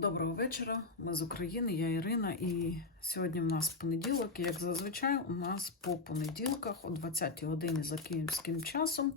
Доброго вечора. Ми з України, я Ірина, і сьогодні в нас понеділок. І, як зазвичай, у нас по понеділках о 20-й годині за київським часом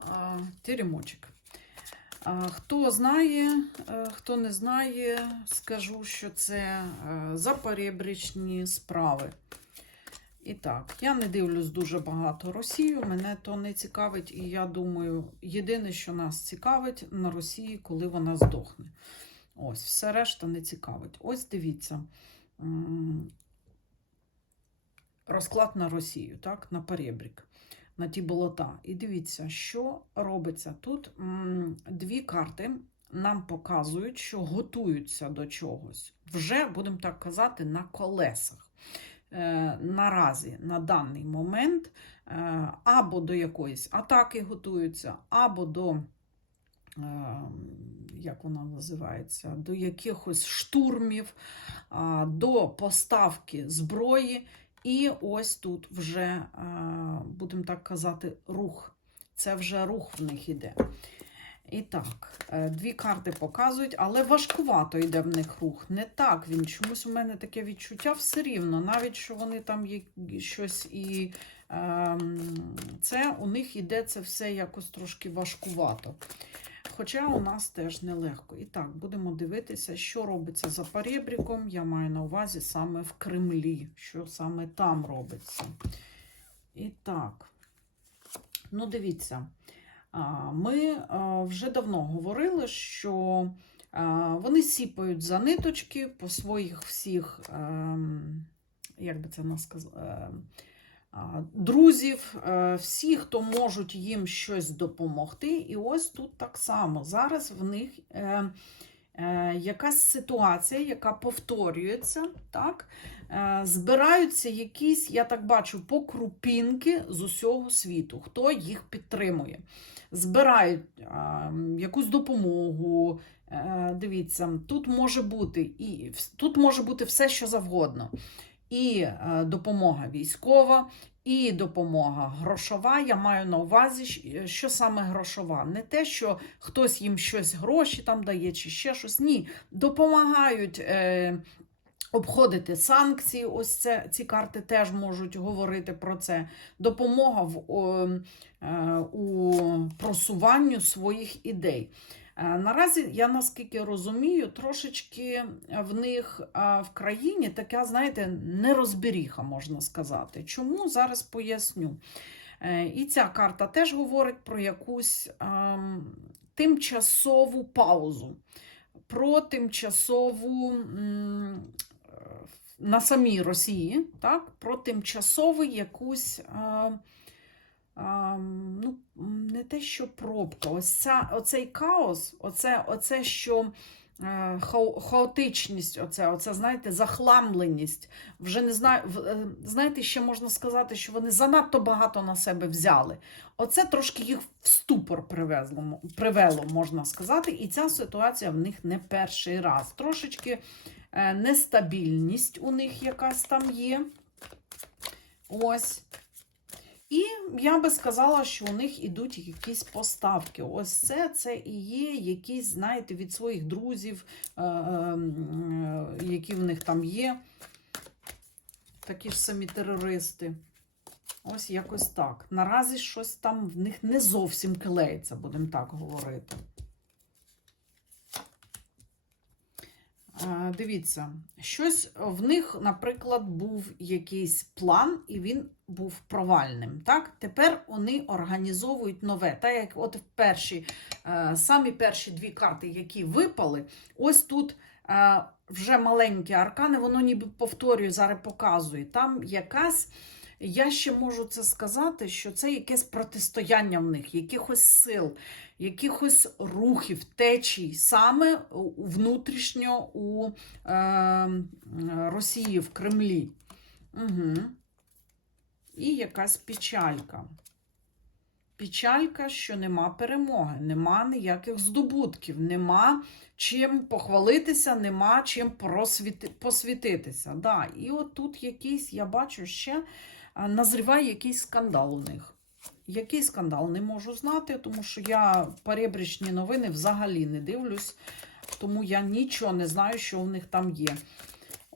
а, Хто знає, е, хто не знає, скажу, що це е, запорєбрічні справи. І так, я не дивлюсь дуже багато Росію, мене то не цікавить, і я думаю, єдине, що нас цікавить на Росії, коли вона здохне. Ось, все решта не цікавить. Ось дивіться. Розклад на Росію, так, на перебрік, на ті болота. І дивіться, що робиться. Тут дві карти нам показують, що готуються до чогось. Вже, будемо так казати, на колесах. Е, наразі, на даний момент, е, або до якоїсь атаки готуються, або до е, як вона називається, до якихось штурмів, до поставки зброї. І ось тут вже, будемо так казати, рух. Це вже рух в них іде. І так, е, дві карти показують, але важкувато йде в них рух. Не так він. Чомусь у мене таке відчуття все рівно, навіть що вони там є щось і ем, це у них іде це все якось трошки важкувато. Хоча у нас теж нелегко. І так, будемо дивитися, що робиться за перебріком. Я маю на увазі саме в Кремлі, що саме там робиться. І так, ну дивіться, ми вже давно говорили, що вони сіпають за ниточки по своїх всіх, ем, як би це сказати, а, друзів, е, всі, хто можуть їм щось допомогти. І ось тут так само. Зараз в них е, е, якась ситуація, яка повторюється. так? Збираються якісь, я так бачу, покрупінки з усього світу, хто їх підтримує. Збирають якусь допомогу. Дивіться, тут може бути і тут може бути все, що завгодно і е, допомога військова, і допомога грошова. Я маю на увазі, що саме грошова. Не те, що хтось їм щось гроші там дає, чи ще щось. Ні, допомагають. Е, Обходити санкції, ось це ці карти теж можуть говорити про це. Допомога в о, е, у просуванню своїх ідей. Е, Наразі, я наскільки розумію, трошечки в них в країні така, знаєте, нерозберіха, можна сказати. Чому? Зараз поясню. Е, І ця карта теж говорить про якусь ем, тимчасову паузу, про тимчасову е, на самій Росії, так, про тимчасову якусь. Ну, не те, що пробка, ось ця, оцей хаос, оце, оце що е, хаотичність, оце, оце, знаєте, захламленість. Вже не знаю, е, знаєте, ще можна сказати, що вони занадто багато на себе взяли. Оце трошки їх в ступор привезло, привело, можна сказати, і ця ситуація в них не перший раз. Трошечки е, нестабільність у них якась там є. Ось. І я би сказала, що у них ідуть якісь поставки. Ось це це і є якісь, знаєте, від своїх друзів, е, е, які в них там є. Такі ж самі терористи. Ось якось так. Наразі щось там в них не зовсім клеїться, будемо так говорити. Дивіться, щось в них, наприклад, був якийсь план, і він був провальним. Так? Тепер вони організовують нове. Так як от перші, е, самі перші дві карти, які випали, ось тут е, вже маленькі аркани, воно ніби повторює, зараз показує. Там якась. Я ще можу це сказати, що це якесь протистояння в них, якихось сил, якихось рухів, течій, саме внутрішньо у е, Росії, в Кремлі. Угу. І якась печалька. Печалька, що нема перемоги, нема ніяких здобутків, нема чим похвалитися, нема чим просвіти, посвітитися. Да. І от тут якийсь, я бачу, ще назріває якийсь скандал у них. Який скандал не можу знати, тому що я перебрічні новини взагалі не дивлюсь. тому я нічого не знаю, що в них там є.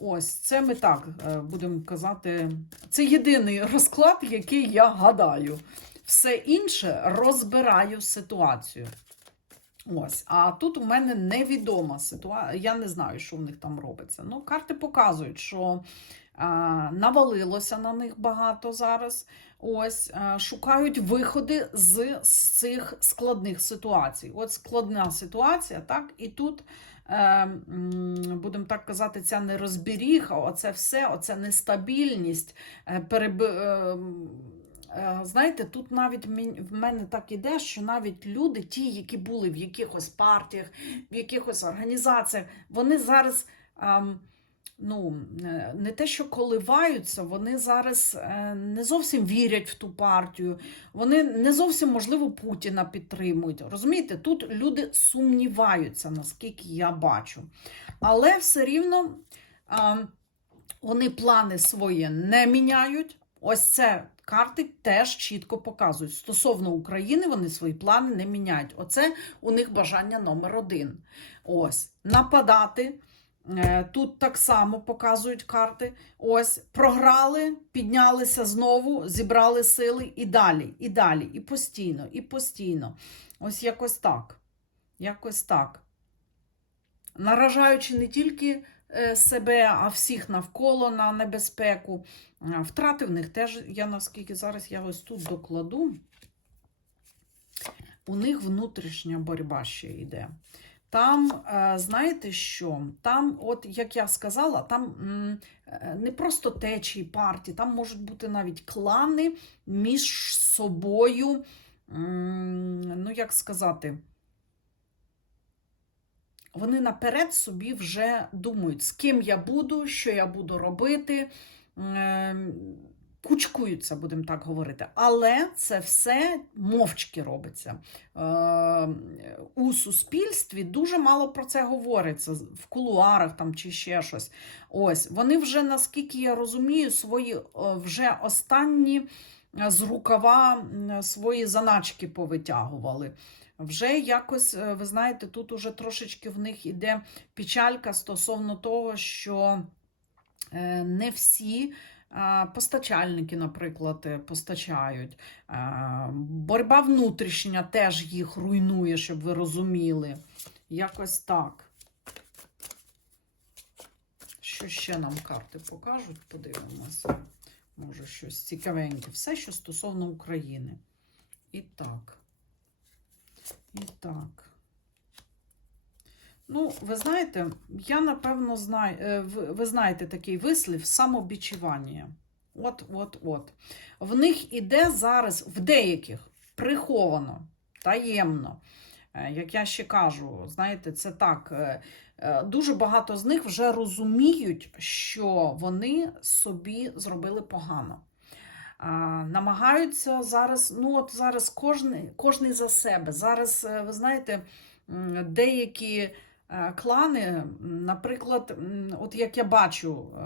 Ось, це ми так е, будемо казати. Це єдиний розклад, який я гадаю. Все інше розбираю ситуацію. Ось, а тут у мене невідома ситуація. Я не знаю, що в них там робиться. Ну, карти показують, що а, навалилося на них багато зараз. Ось а, шукають виходи з, з цих складних ситуацій. От складна ситуація, так, і тут. е, Будемо так казати, ця нерозберіха, оце все, оце нестабільність, е, е, Знаєте, тут навіть в мене так іде, що навіть люди, ті, які були в якихось партіях, в якихось організаціях, вони зараз ем, ну, не те, що коливаються, вони зараз е, не зовсім вірять в ту партію, вони не зовсім, можливо, Путіна підтримують. Розумієте, тут люди сумніваються, наскільки я бачу. Але все рівно ем, вони плани свої не міняють. Ось це карти теж чітко показують. Стосовно України вони свої плани не міняють. Оце у них бажання номер один. Ось нападати. Е, Тут так само показують карти. Ось програли, піднялися знову, зібрали сили і далі, і далі, і постійно, і постійно. Ось якось так. Якось так. Наражаючи не тільки себе, а всіх навколо на небезпеку. А, Втрати в них теж, я наскільки зараз я ось тут докладу, у них внутрішня боротьба ще йде. Там, е, знаєте що? Там, от як я сказала, там е, не просто течії партії, там можуть бути навіть клани між собою, ну як сказати, вони наперед собі вже думають, з ким я буду, що я буду робити. Ем, Кучкуються, будемо так говорити. Але це все мовчки робиться. Е, у суспільстві дуже мало про це говориться в кулуарах там чи ще щось. Ось вони вже, наскільки я розумію, свої е, вже останні е, з рукава свої заначки повитягували. Вже якось, е, ви знаєте, тут уже трошечки в них іде печалька стосовно того, що е, не всі постачальники, наприклад, постачають. А, Боротьба внутрішня теж їх руйнує, щоб ви розуміли. Якось так. Що ще нам карти покажуть? Подивимося. Може, щось цікавеньке. Все, що стосовно України. І так. І так. Ну, ви знаєте, я напевно знаю, е, ви знаєте такий вислів самобічування. От, от, от. В них іде зараз, в деяких приховано, таємно. Е, Як я ще кажу, знаєте, це так. е, Дуже багато з них вже розуміють, що вони собі зробили погано. Намагаються зараз, ну от зараз кожний, кожний за себе. Зараз, е, ви знаєте, деякі е, клани, наприклад, от як я бачу, е,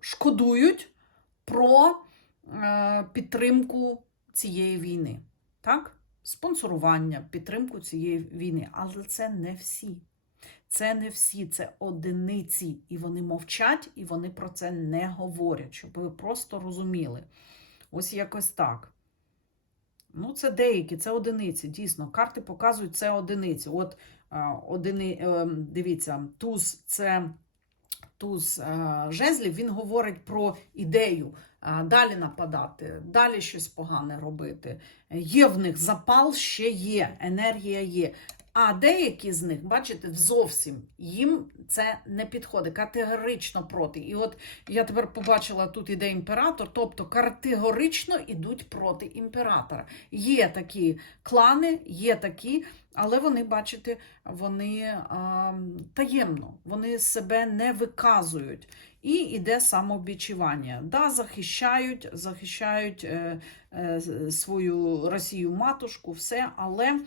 шкодують про підтримку цієї війни. Так? Спонсорування, підтримку цієї війни. Але це не всі. Це не всі, це одиниці. І вони мовчать, і вони про це не говорять, щоб ви просто розуміли. Ось якось так. Ну, це деякі, це одиниці. Дійсно, карти показують це одиниці. От одини, е, дивіться, туз це туз е, жезлів, він говорить про ідею. Далі нападати, далі щось погане робити. Є в них запал, ще є, енергія є. А деякі з них, бачите, зовсім їм це не підходить, категорично проти. І от я тепер побачила, тут іде імператор, тобто категорично йдуть проти імператора. Є такі клани, є такі, але вони, бачите, вони а, таємно, вони себе не виказують. І іде самобічування. Да, захищають, захищають е, е, свою Росію матушку, все, але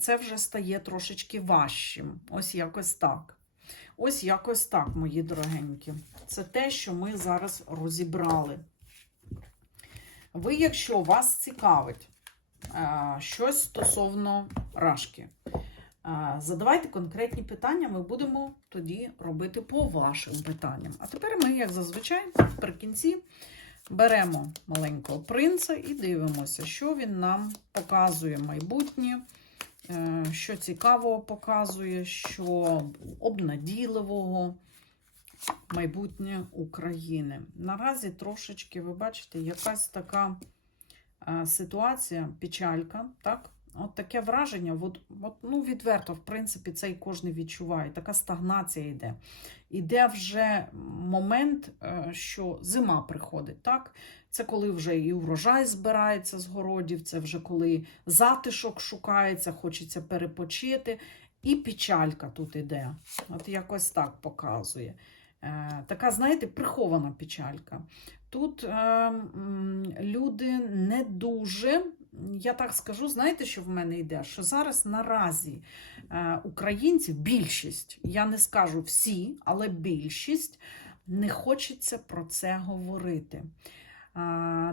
це вже стає трошечки важчим. Ось якось так. Ось якось так, мої дорогенькі. Це те, що ми зараз розібрали. Ви, якщо вас цікавить щось стосовно рашки, Задавайте конкретні питання, ми будемо тоді робити по вашим питанням. А тепер ми, як зазвичай, наприкінці беремо маленького принца і дивимося, що він нам показує майбутнє, е, що цікавого показує, що обнадійливого майбутнє України. Наразі трошечки, ви бачите, якась така ситуація, печалька, так? От таке враження, от, от, ну, відверто, в принципі, це і кожен відчуває. Така стагнація йде. Іде вже момент, е, що зима приходить. так? Це коли вже і урожай збирається з городів, це вже коли затишок шукається, хочеться перепочити. І печалька тут іде. От якось так показує. Е, Така, знаєте, прихована печалька. Тут е, люди не дуже, я так скажу, знаєте, що в мене йде? Що зараз наразі е, українців, більшість, я не скажу всі, але більшість не хочеться про це говорити.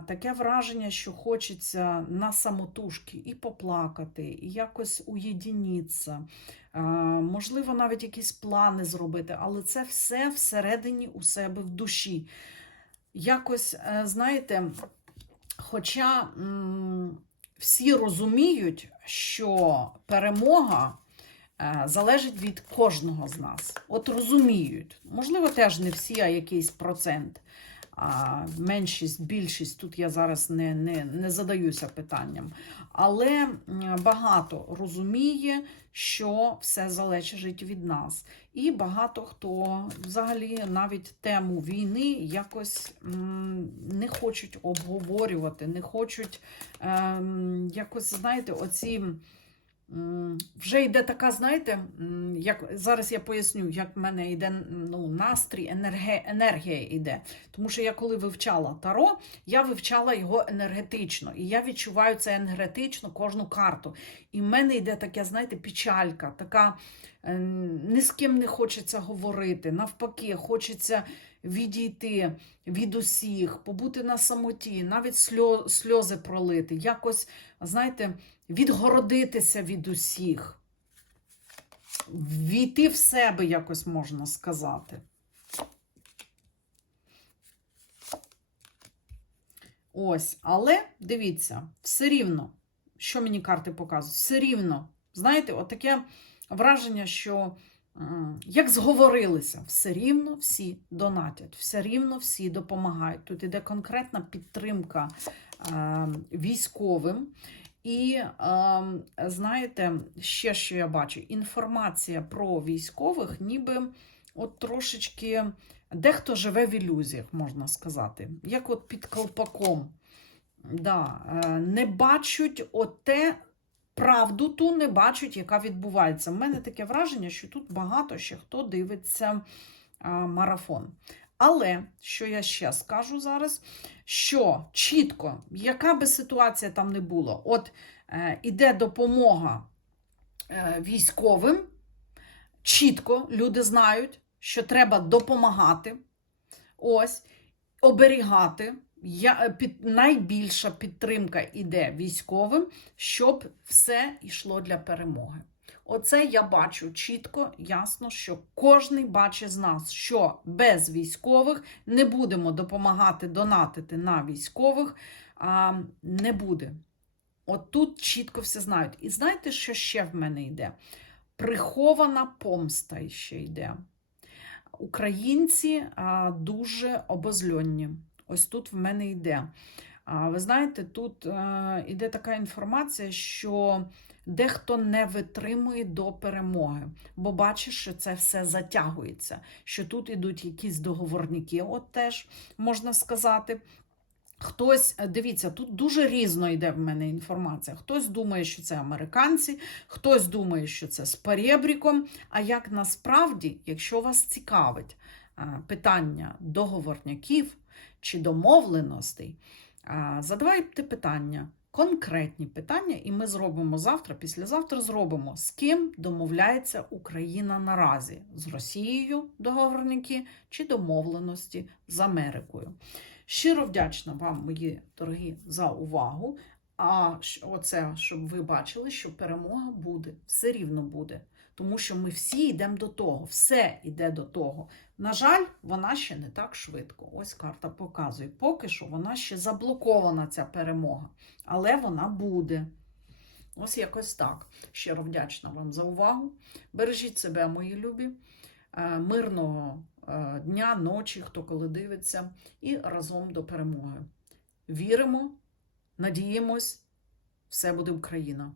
Таке враження, що хочеться на самотужки і поплакати, і якось уєдініться. А, можливо, навіть якісь плани зробити, але це все всередині у себе в душі. Якось, е, знаєте, хоча всі розуміють, що перемога е, залежить від кожного з нас. От розуміють. Можливо, теж не всі, а якийсь процент. А меншість, більшість, тут я зараз не, не, не задаюся питанням. Але багато розуміє, що все залежить від нас. І багато хто взагалі навіть тему війни якось не хочуть обговорювати, не хочуть ем, якось, знаєте, оці. Вже йде така, знаєте, як зараз я поясню, як в мене йде ну, настрій, енерге, енергія йде. Тому що я коли вивчала таро, я вивчала його енергетично. І я відчуваю це енергетично кожну карту. І в мене йде така, знаєте, печалька, така е, ні з ким не хочеться говорити. Навпаки, хочеться відійти від усіх, побути на самоті, навіть сльози пролити, якось, знаєте, відгородитися від усіх, війти в себе, якось можна сказати. Ось, але дивіться, все рівно, що мені карти показують, все рівно, знаєте, от таке враження, що як зговорилися, все рівно всі донатять, все рівно всі допомагають. Тут іде конкретна підтримка е, військовим. І е, знаєте, ще що я бачу, інформація про військових, ніби от трошечки дехто живе в ілюзіях, можна сказати, як от під колпаком. Да, е, не бачать оте, правду ту не бачать, яка відбувається. У мене таке враження, що тут багато ще хто дивиться а, марафон. Але що я ще скажу зараз, що чітко, яка би ситуація там не було, от е, іде допомога е, військовим, чітко люди знають, що треба допомагати, ось, оберігати. Я, е, під, найбільша підтримка іде військовим, щоб все йшло для перемоги. Оце я бачу чітко, ясно, що кожен бачить з нас, що без військових не будемо допомагати донатити на військових, а, не буде. От тут чітко все знають. І знаєте, що ще в мене йде? Прихована помста ще йде. Українці а, дуже обозльонні. Ось тут в мене йде. А, ви знаєте, тут е, йде така інформація, що дехто не витримує до перемоги, бо бачиш, що це все затягується, що тут ідуть якісь договорники, от теж можна сказати. Хтось, е, дивіться, тут дуже різно йде в мене інформація. Хтось думає, що це американці, хтось думає, що це з перебріком. А як насправді, якщо вас цікавить е, питання договорняків чи домовленостей, задавайте питання, конкретні питання, і ми зробимо завтра, післязавтра зробимо, з ким домовляється Україна наразі: з Росією договорники чи домовленості з Америкою. Щиро вдячна вам, мої дорогі, за увагу. А оце, щоб ви бачили, що перемога буде, все рівно буде. Тому що ми всі йдемо до того, все йде до того. На жаль, вона ще не так швидко. Ось карта показує. Поки що вона ще заблокована, ця перемога. Але вона буде. Ось якось так. Щиро вдячна вам за увагу. Бережіть себе, мої любі. Е, Мирного е, дня, ночі, хто коли дивиться, і разом до перемоги. Віримо, надіємось, все буде Україна.